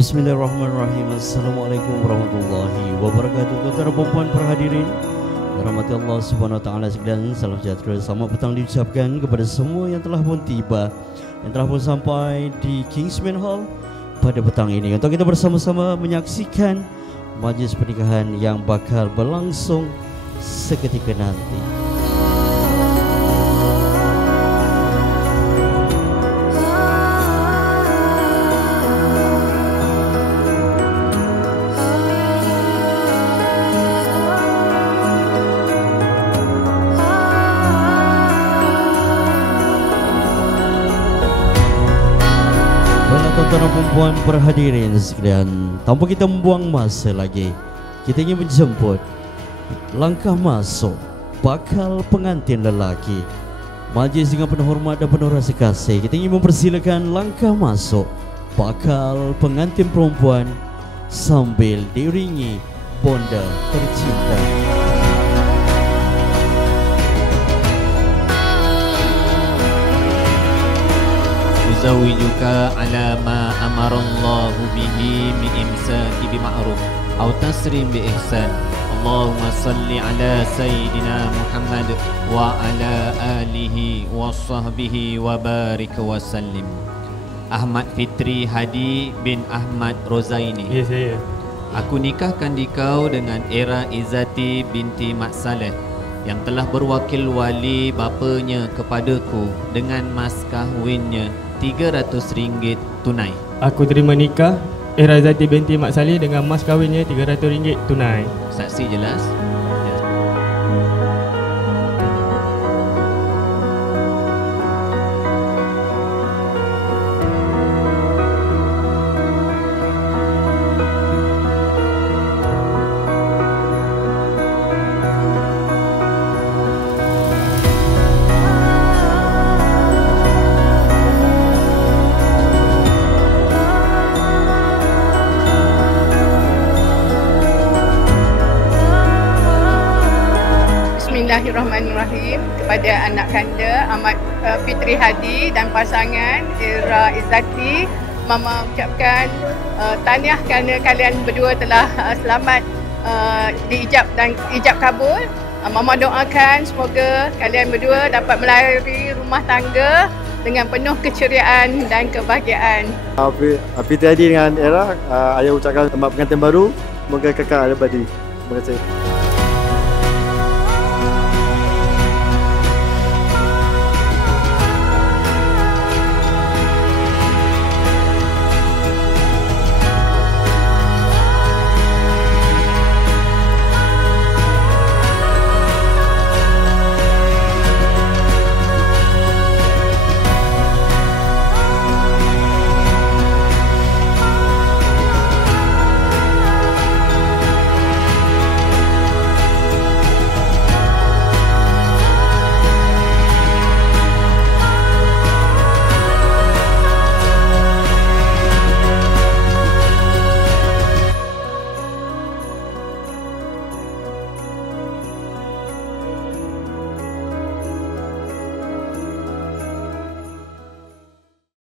Bismillahirrahmanirrahim. Assalamualaikum warahmatullahi wabarakatuh. Tuan-tuan dan puan-puan perhadirin, rahmati Allah Subhanahu wa taala sekalian, salam sejahtera, selamat petang diucapkan kepada semua yang telah pun tiba, yang telah pun sampai di Kingsman Hall pada petang ini untuk kita bersama-sama menyaksikan majlis pernikahan yang bakal berlangsung seketika nanti. Tuan-tuan dan puan perhadirin sekalian, tanpa kita membuang masa lagi, kita ingin menjemput langkah masuk bakal pengantin lelaki. Majlis dengan penuh hormat dan penuh rasa kasih, kita ingin mempersilakan langkah masuk bakal pengantin perempuan sambil diiringi bonda tercinta. Zawijuka ala ma amarallahu bihi min imsaki bima'ruf aw tasrim bi ihsan. Allahumma salli ala sayyidina Muhammad wa ala alihi wa sahbihi wa barik wa sallim. Ahmad Fitri Hadi bin Ahmad Rozaini. Ya, saya. Aku nikahkan dikau dengan Era Izzati binti Mat Saleh yang telah berwakil wali bapanya kepadaku dengan mas kahwinnya RM300 tunai. Aku terima nikah Era Zati binti Mak Saleh dengan mas kahwinnya RM300 tunai. Saksi jelas? Bismillahirrahmanirrahim. Kepada anak kanda Ahmad Fitri Hadi dan pasangan Era Izzati, Mama ucapkan tahniah kerana kalian berdua telah selamat diijab dan ijab kabul. Mama doakan semoga kalian berdua dapat melayari rumah tangga dengan penuh keceriaan dan kebahagiaan. Fitri Hadi dengan Era, ayah ucapkan selamat pengantin baru, semoga kekal abadi. Terima kasih.